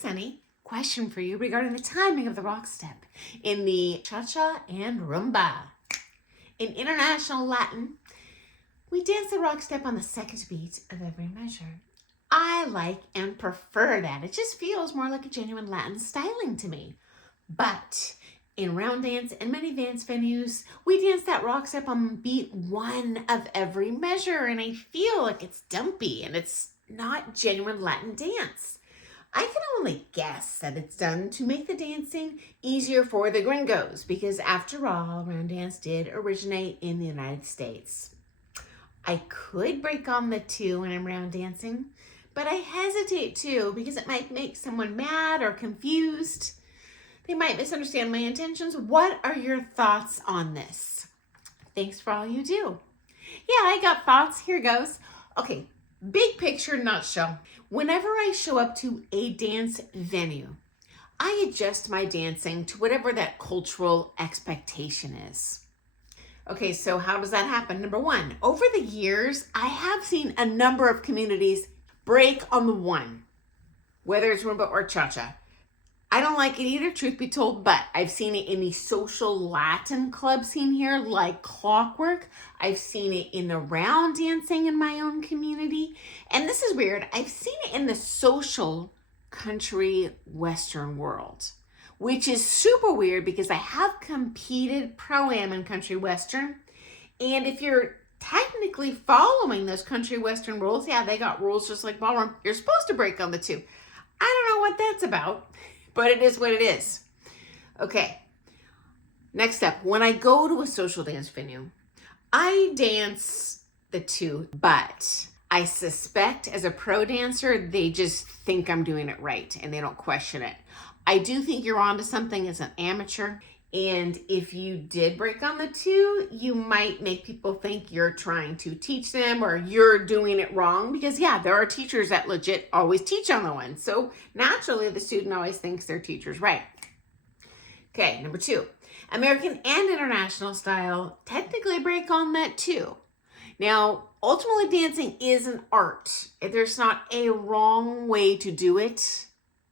Sunny. Question for you regarding the timing of the rock step in the cha-cha and rumba. In international Latin, we dance the rock step on the second beat of every measure. I like and prefer that. It just feels more like a genuine Latin styling to me. But in round dance and many dance venues, we dance that rock step on beat one of every measure, and I feel like it's dumpy and it's not genuine Latin dance. I can only guess that it's done to make the dancing easier for the gringos, because after all, round dance did originate in the United States. I could break on the two when I'm round dancing, but I hesitate to because it might make someone mad or confused. They might misunderstand my intentions. What are your thoughts on this? Thanks for all you do. Yeah, I got thoughts. Here goes. Okay, big picture nutshell. Whenever I show up to a dance venue, I adjust my dancing to whatever that cultural expectation is. Okay, so how does that happen? Number one, over the years, I have seen a number of communities break on the one, whether it's rumba or cha-cha. I don't like it either, truth be told, but I've seen it in the social Latin club scene here like clockwork. I've seen it in the round dancing in my own community. And this is weird. I've seen it in the social country Western world, which is super weird because I have competed pro-am in country Western. And if you're technically following those country Western rules, yeah, they got rules just like ballroom. You're supposed to break on the two. I don't know what that's about, but it is what it is. Okay, next up, when I go to a social dance venue, I dance the two, but I suspect as a pro dancer, they just think I'm doing it right and they don't question it. I do think you're onto something as an amateur. And if you did break on the two, you might make people think you're trying to teach them or you're doing it wrong, because yeah, there are teachers that legit always teach on the one. So naturally the student always thinks their teacher's right. Okay, number two, American and international style technically break on that too. Now, ultimately dancing is an art. There's not a wrong way to do it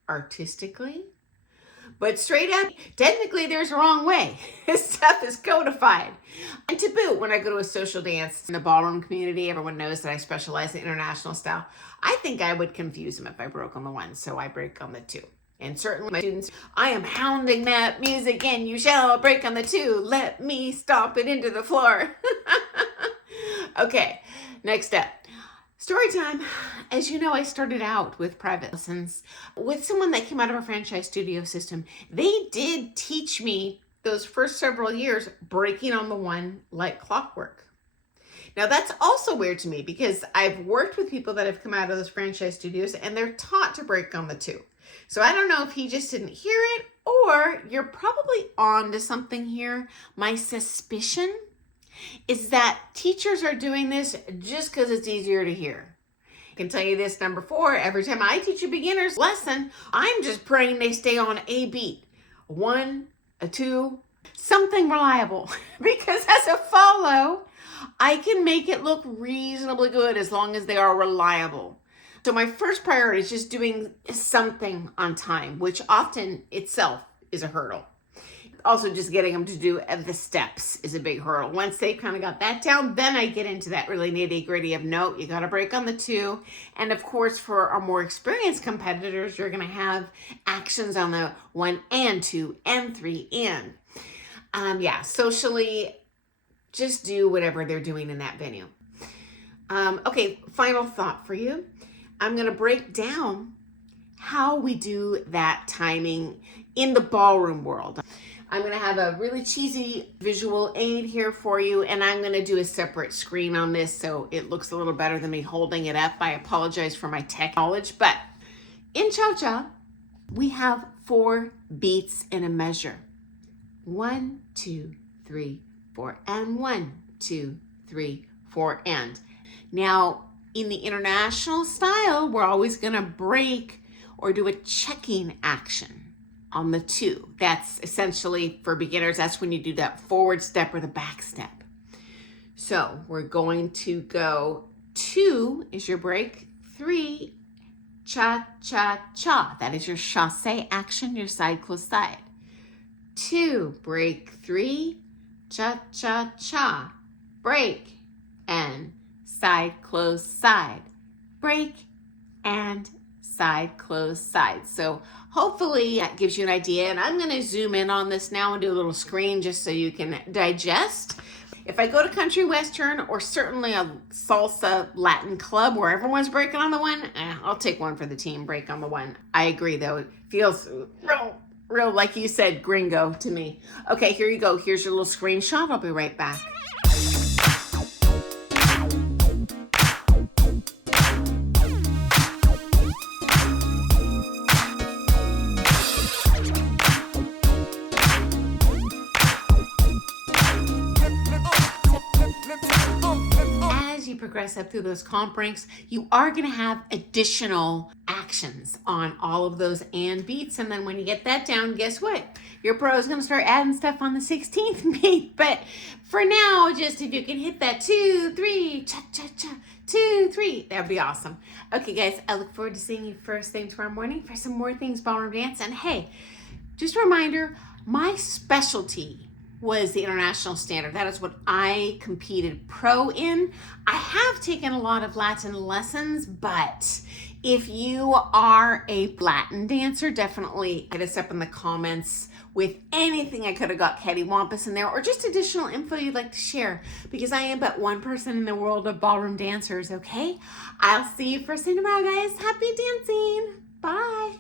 artistically. But straight up, technically there's a wrong way. This stuff is codified. And to boot, when I go to a social dance in the ballroom community, everyone knows that I specialize in international style. I think I would confuse them if I broke on the one, so I break on the two. And certainly my students, I am hounding that music and you shall break on the two. Let me stomp it into the floor. Okay, next up. Story time. As you know, I started out with private lessons with someone that came out of a franchise studio system. They did teach me those first several years breaking on the one like clockwork. Now that's also weird to me because I've worked with people that have come out of those franchise studios and they're taught to break on the two. So I don't know if he just didn't hear it or you're probably on to something here. My suspicion is that teachers are doing this just because it's easier to hear. I can tell you this, number four, every time I teach a beginner's lesson, I'm just praying they stay on a beat. One, a two, something reliable. Because as a follow, I can make it look reasonably good as long as they are reliable. So my first priority is just doing something on time, which often itself is a hurdle. Also, just getting them to do the steps is a big hurdle. Once they've kind of got that down, then I get into that really nitty gritty of no, you got to break on the two. And of course, for our more experienced competitors, you're going to have actions on the one and two and three and. Yeah, socially, just do whatever they're doing in that venue. Okay, final thought for you. I'm going to break down how we do that timing in the ballroom world. I'm going to have a really cheesy visual aid here for you, and I'm going to do a separate screen on this so it looks a little better than me holding it up. I apologize for my tech knowledge, but in cha-cha, we have 4 beats in a measure. 1, 2, 3, 4, and 1, 2, 3, 4, and. Now, in the international style, we're always going to break or do a checking action on the 2. That's essentially, for beginners, that's when you do that forward step or the back step. So we're going to go 2 is your break, 3 cha-cha-cha. That is your chassé action, your side, close, side. 2, break, 3, cha-cha-cha. Break and side, close, side. Break and side, close, side. So hopefully that gives you an idea. And I'm going to zoom in on this now and do a little screen just so you can digest. If I go to country western or certainly a salsa Latin club where everyone's breaking on the one, I'll take one for the team, break on the one. I agree though. It feels real, like you said, gringo to me. Okay, here you go. Here's your little screenshot. I'll be right back. Progress up through those comp ranks, you are going to have additional actions on all of those and beats. And then when you get that down, guess what? Your pro is going to start adding stuff on the 16th beat. But for now, just if you can hit that 2, 3, cha-cha-cha, 2, 3, that'd be awesome. Okay, guys, I look forward to seeing you first thing tomorrow morning for some more things ballroom dance. And hey, just a reminder, my specialty was the international standard. That is what I competed pro in. I have taken a lot of Latin lessons, but if you are a Latin dancer, definitely hit us up in the comments with anything I could have got cattywampus in there or just additional info you'd like to share, because I am but one person in the world of ballroom dancers, okay? I'll see you first thing tomorrow, guys. Happy dancing. Bye.